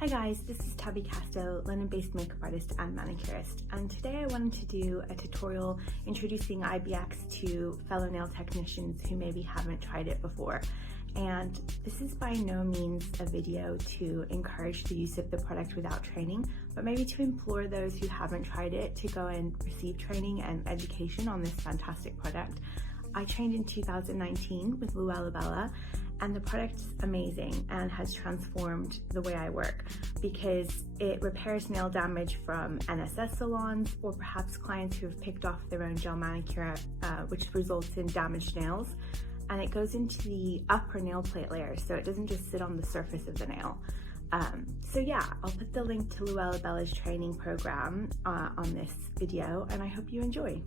Hi guys, this is Tabby Casto, London-based makeup artist and manicurist, and today I wanted to do a tutorial introducing IBX to fellow nail technicians who maybe haven't tried it before. And this is by no means a video to encourage the use of the product without training, but maybe to implore those who haven't tried it to go and receive training and education on this fantastic product. I trained in 2019 with Louella Belle, and the product's amazing and has transformed the way I work because it repairs nail damage from NSS salons or perhaps clients who have picked off their own gel manicure, which results in damaged nails. And it goes into the upper nail plate layer, so it doesn't just sit on the surface of the nail. So yeah, I'll put the link to Louella Belle's training program on this video, and I hope you enjoy.